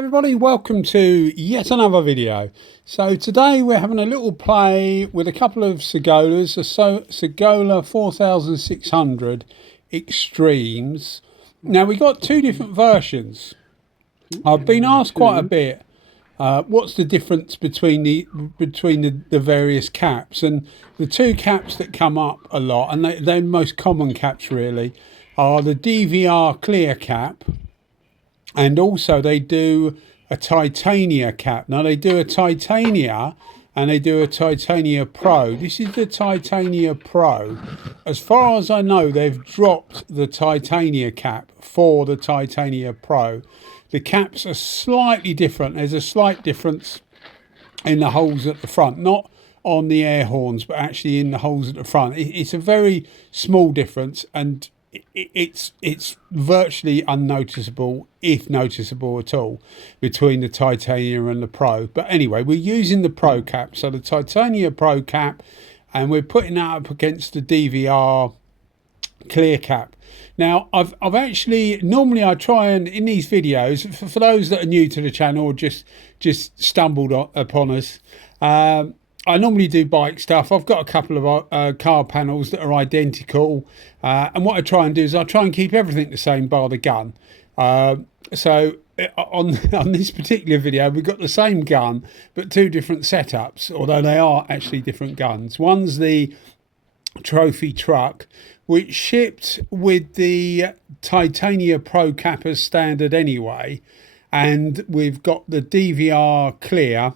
Hello everybody, welcome to yet another video. So today we're having a little play with a couple of Sagolas, the Sagola 4600 Xtremes. Now we got two different versions. I've been asked quite a bit, what's the difference between the various caps, and the two caps that come up a lot, and they're the most common caps really, are the DVR clear cap. And also they do a Titania cap. Now they do a Titania and they do a Titania Pro. This is the Titania Pro. As far as I know, they've dropped the Titania cap for the Titania Pro. The caps are slightly different. There's a slight difference in the holes at the front, not on the air horns, but actually in the holes at the front. It's a very small difference, and it's virtually unnoticeable, if noticeable at all, between the Titania and the Pro. But anyway, we're using the Pro cap, so the Titania Pro cap, and we're putting that up against the DVR clear cap. Now I've actually, normally I try and, in these videos, for those that are new to the channel or just stumbled upon us, I normally do bike stuff. I've got a couple of car panels that are identical, and what I try and do is I try and keep everything the same bar the gun. So on this particular video, we've got the same gun but two different setups, although they are actually different guns. One's the trophy truck, which shipped with the Titania Pro cap as standard anyway, and we've got the DVR clear,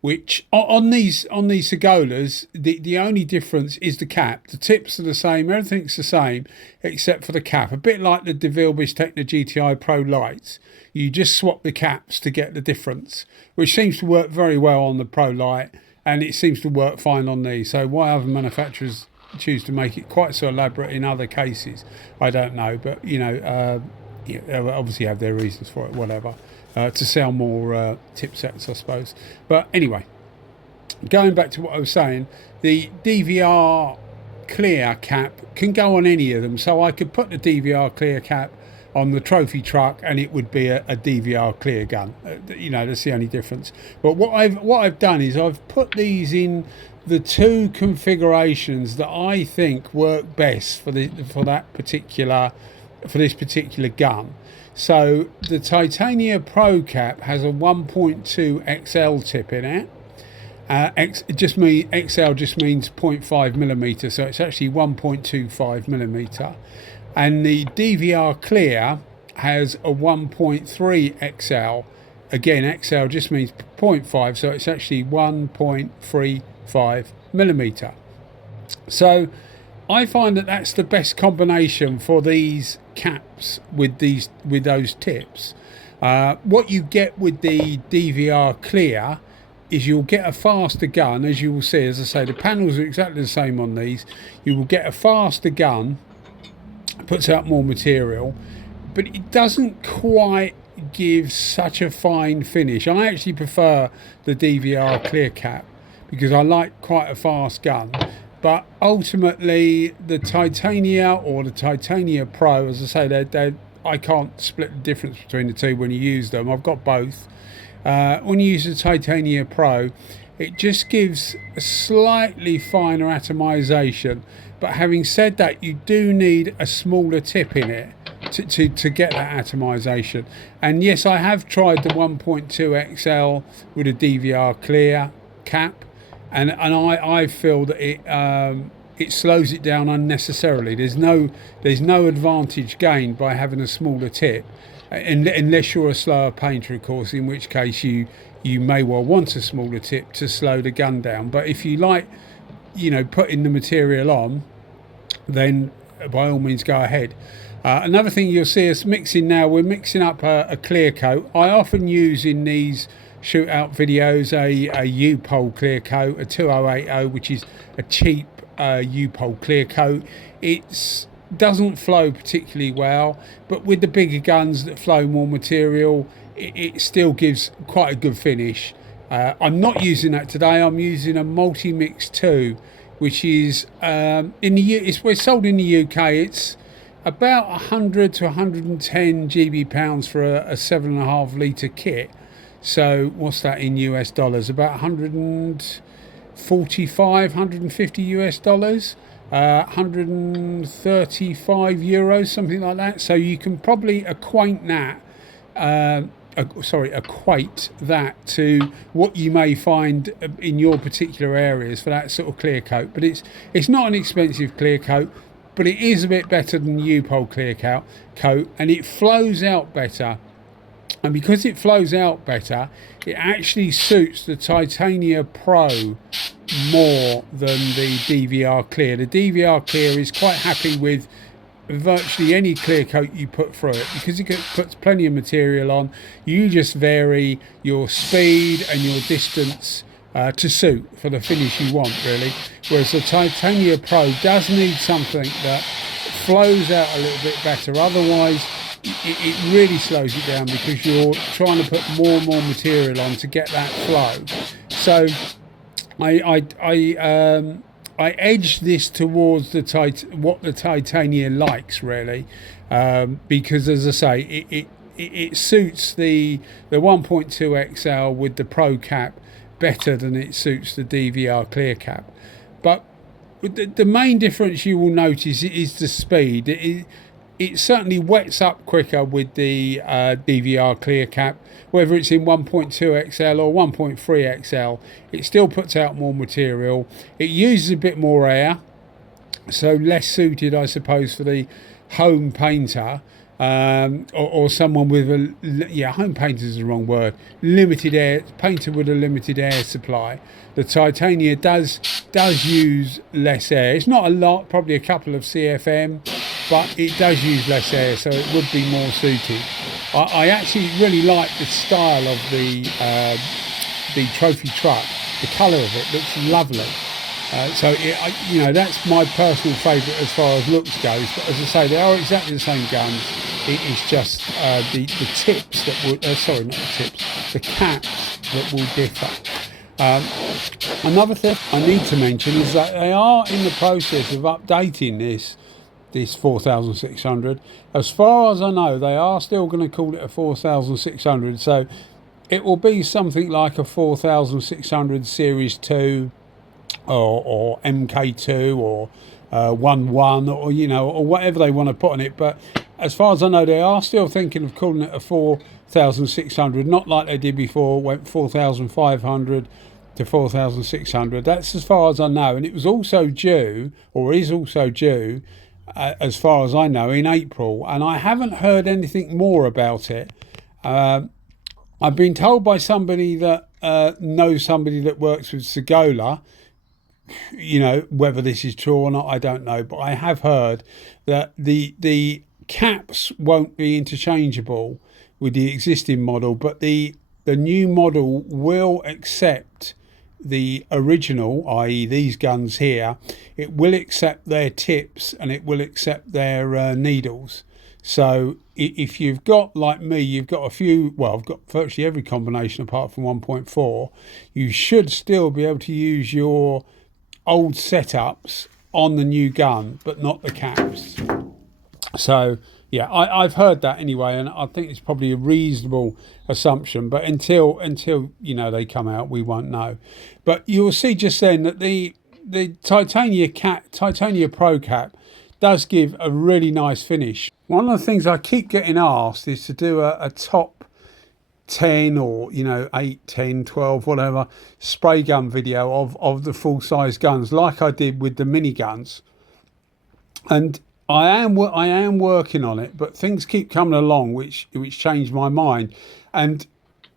which on these Sagolas, the only difference is the cap. The tips are the same, everything's the same except for the cap. A bit like the DeVille Techno GTI Pro lights, you just swap the caps to get the difference, which seems to work very well on the Pro light, and it seems to work fine on these. So why other manufacturers choose to make it quite so elaborate in other cases, I don't know, but you know, they obviously have their reasons for it, whatever. To sell more tip sets, I suppose. But anyway, going back to what I was saying, the DVR clear cap can go on any of them. So I could put the DVR clear cap on the trophy truck and it would be a DVR clear gun. You know, that's the only difference. But what I've done is I've put these in the two configurations that I think work best for this particular gun. So the Titania Pro cap has a 1.2 XL tip in it. XL just means 0.5 millimeter, so it's actually 1.25 millimeter. And the DVR clear has a 1.3 XL. Again, XL just means 0.5, so it's actually 1.35 millimeter. So I find that that's the best combination for these caps with those tips. What you get with the DVR clear is you'll get a faster gun, as you will see. As I say, the panels are exactly the same on these. You will get a faster gun, puts out more material, but it doesn't quite give such a fine finish. I actually prefer the DVR clear cap because I like quite a fast gun. But ultimately, the Titania or the Titania Pro, as I say, I can't split the difference between the two when you use them. I've got both. When you use the Titania Pro, it just gives a slightly finer atomization. But having said that, you do need a smaller tip in it to get that atomization. And yes, I have tried the 1.2 XL with a DVR clear cap. And I feel that it slows it down unnecessarily. There's no advantage gained by having a smaller tip, unless you're a slower painter, of course, in which case you may well want a smaller tip to slow the gun down. But if you like, you know, putting the material on, then by all means go ahead. Another thing you'll see us mixing now, we're mixing up a clear coat. I often use in these shootout videos a U-pole clear coat, a 2080, which is a cheap U-pole clear coat. It doesn't flow particularly well, but with the bigger guns that flow more material, it still gives quite a good finish. I'm not using that today. I'm using a Mix2, which is we're sold in the UK. about 100 to 110 GB pounds for a 7.5 litre kit. So what's that in US dollars? About 145, 150 US dollars, 135 euros, something like that. So you can probably equate that to what you may find in your particular areas for that sort of clear coat. But it's not an expensive clear coat, but it is a bit better than U-Pol clear coat, and it flows out better. And because it flows out better, it actually suits the Titania Pro more than the DVR Clear. The DVR Clear is quite happy with virtually any clear coat you put through it, because it puts plenty of material on. You just vary your speed and your distance to suit for the finish you want, really. Whereas the Titania Pro does need something that flows out a little bit better. Otherwise, it really slows it down, because you're trying to put more and more material on to get that flow. So I edged this towards what the Titania likes, really, because, as I say, it suits the 1.2 XL with the Pro cap better than it suits the DVR clear cap. But the main difference you will notice is the speed. It certainly wets up quicker with the DVR clear cap, whether it's in 1.2 XL or 1.3 XL. It still puts out more material. It uses a bit more air, so less suited, I suppose, for the home painter, or someone with home painter is the wrong word, limited air painter with a limited air supply. The Titania does use less air. It's not a lot, probably a couple of CFM, but it does use less air, so it would be more suited. I actually really like the style of the trophy truck. The colour of it looks lovely. That's my personal favourite as far as looks goes. But as I say, they are exactly the same guns. It's just the tips that would, sorry, not the tips, the caps that will differ. Another thing I need to mention is that they are in the process of updating this 4600. As far as I know, they are still going to call it a 4600. So it will be something like a 4600 Series 2 or MK2 or 1.1 or whatever they want to put on it. But as far as I know, they are still thinking of calling it a 4600, not like they did before, went 4500 to 4600. That's as far as I know. And it was also due, or is also due, as far as I know, in April. And I haven't heard anything more about it. I've been told by somebody that knows somebody that works with Sagola. Whether this is true or not, I don't know, but I have heard that the caps won't be interchangeable with the existing model, but the new model will accept the original, i.e. these guns here. It will accept their tips and it will accept their needles. So if you've got, like me, you've got a few, well, I've got virtually every combination apart from 1.4, you should still be able to use your old setups on the new gun, but not the caps. So yeah, I've heard that anyway, and I think it's probably a reasonable assumption, but until they come out, we won't know. But you'll see just then that the Titania Pro cap does give a really nice finish. One of the things I keep getting asked is to do a top 10 or 8, 10, 12, whatever spray gun video of the full size guns, like I did with the mini guns. And I am working on it, but things keep coming along which changed my mind. And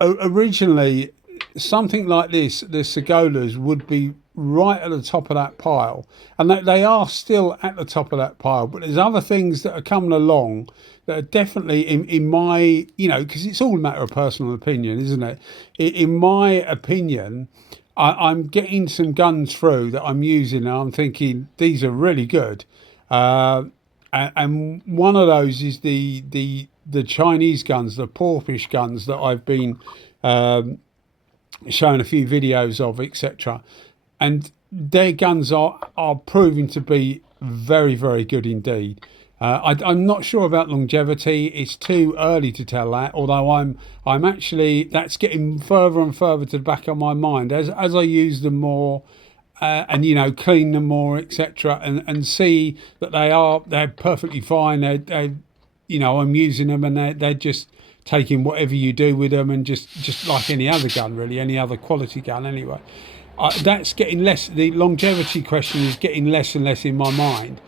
originally, something like this, the Sagolas, would be right at the top of that pile, and they are still at the top of that pile. But there's other things that are coming along that are definitely in my, because it's all a matter of personal opinion, isn't it? In my opinion, I'm getting some guns through that I'm using, and I'm thinking these are really good. And one of those is the Chinese guns, the Porpish guns that I've been showing a few videos of, etc. And their guns are proving to be very, very good indeed. I'm not sure about longevity. It's too early to tell that. Although I'm actually, that's getting further and further to the back of my mind as I use them more, and you know, clean them more, etc., and see that they're perfectly fine. They you know, I'm using them, and they're just taking whatever you do with them, and just like any other gun, really, any other quality gun anyway. That's getting less. The longevity question is getting less and less in my mind,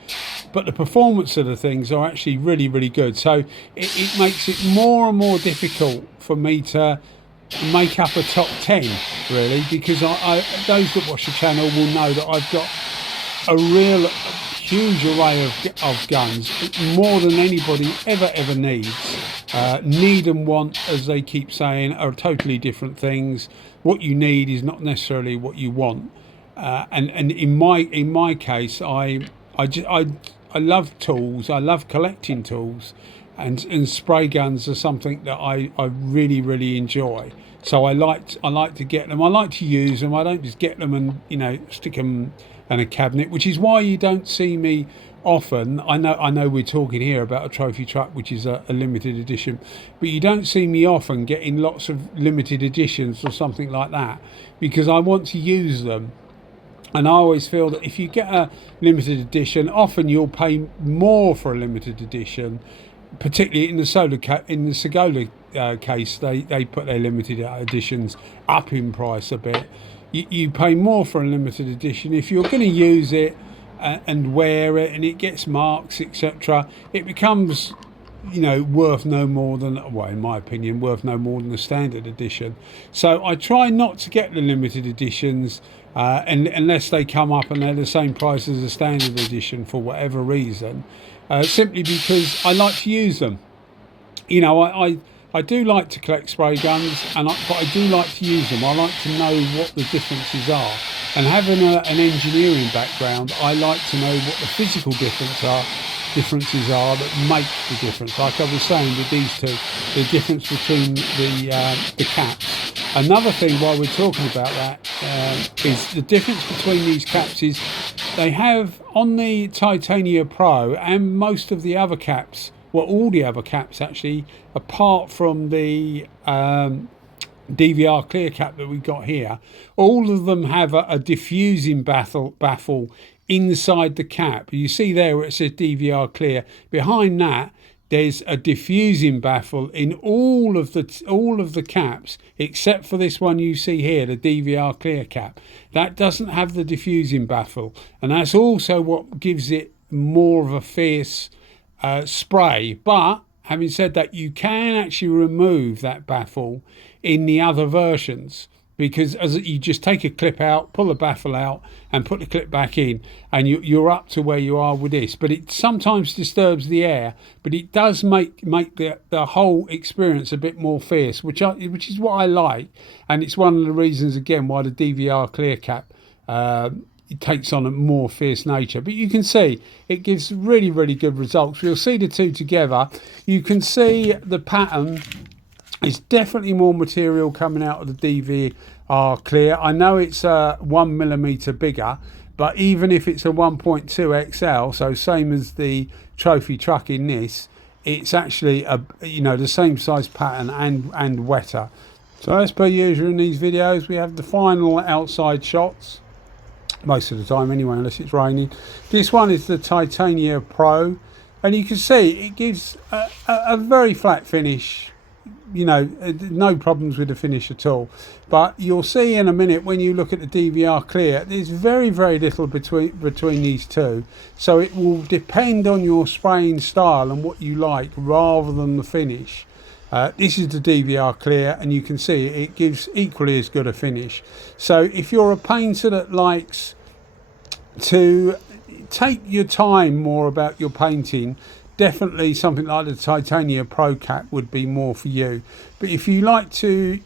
but the performance of the things are actually really, really good. So it makes it more and more difficult for me to make up a top 10, really, because those that watch the channel will know that I've got a real huge array of guns, more than anybody ever needs. Need and want, as they keep saying, are totally different things. What you need is not necessarily what you want. And in my case, I love tools. I love collecting tools, and spray guns are something that I really enjoy. So I like to get them. I like to use them. I don't just get them and, you know, stick them in a cabinet, which is why you don't see me often. I know we're talking here about a trophy truck, which is a limited edition, but you don't see me often getting lots of limited editions or something like that, because I want to use them. And I always feel that if you get a limited edition, often you'll pay more for a limited edition, particularly in the Sagola case. They put their limited editions up in price a bit. You pay more for a limited edition. If you're going to use it and wear it, and it gets marks, etc., it becomes, you know, worth no more than, well, in my opinion, worth no more than the standard edition. So I try not to get the limited editions, and unless they come up and they're the same price as a standard edition for whatever reason, simply because I like to use them. You know, I do like to collect spray guns, but I do like to use them. I like to know what the differences are. And having an engineering background, I like to know what the physical differences are that make the difference. Like I was saying with these two, the difference between the caps. Another thing, while we're talking about that, is the difference between these caps is they have, on the Titania Pro and most of the other caps, well, all the other caps actually, apart from the DVR clear cap that we got here, all of them have a diffusing baffle inside the cap. You see there where it says DVR clear. Behind that, there's a diffusing baffle in all of the caps, except for this one you see here, the DVR clear cap. That doesn't have the diffusing baffle, and that's also what gives it more of a fierce spray. But having said that, you can actually remove that baffle in the other versions, because as you just take a clip out, pull the baffle out and put the clip back in, and you're up to where you are with this. But it sometimes disturbs the air, but it does make the whole experience a bit more fierce, which is what I like. And it's one of the reasons, again, why the DVR clear cap it takes on a more fierce nature. But you can see it gives really good results. We'll see the two together. You can see the pattern. It's definitely more material coming out of the DVR clear. I know it's 1mm bigger, but even if it's a 1.2 XL, so same as the trophy truck in this, it's actually the same size pattern and wetter. So as per usual in these videos, we have the final outside shots. Most of the time anyway, unless it's raining. This one is the Titania Pro, and you can see it gives a very flat finish. You know, no problems with the finish at all. But you'll see in a minute when you look at the DVR clear, there's very little between these two. So it will depend on your spraying style and what you like rather than the finish. This is the DVR clear, and you can see it gives equally as good a finish. So if you're a painter that likes to take your time more about your painting, definitely something like the Titania Pro cap would be more for you. But if you like to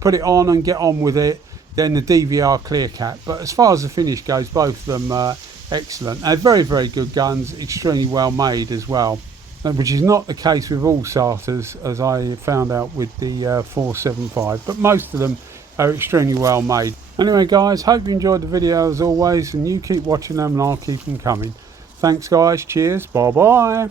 put it on and get on with it, then the DVR clear cap. But as far as the finish goes, both of them are excellent. They're very good guns, extremely well made as well, which is not the case with all starters, as I found out with the 475. But most of them are extremely well made. Anyway guys, hope you enjoyed the video as always, and you keep watching them and I'll keep them coming. Thanks guys, cheers, bye bye.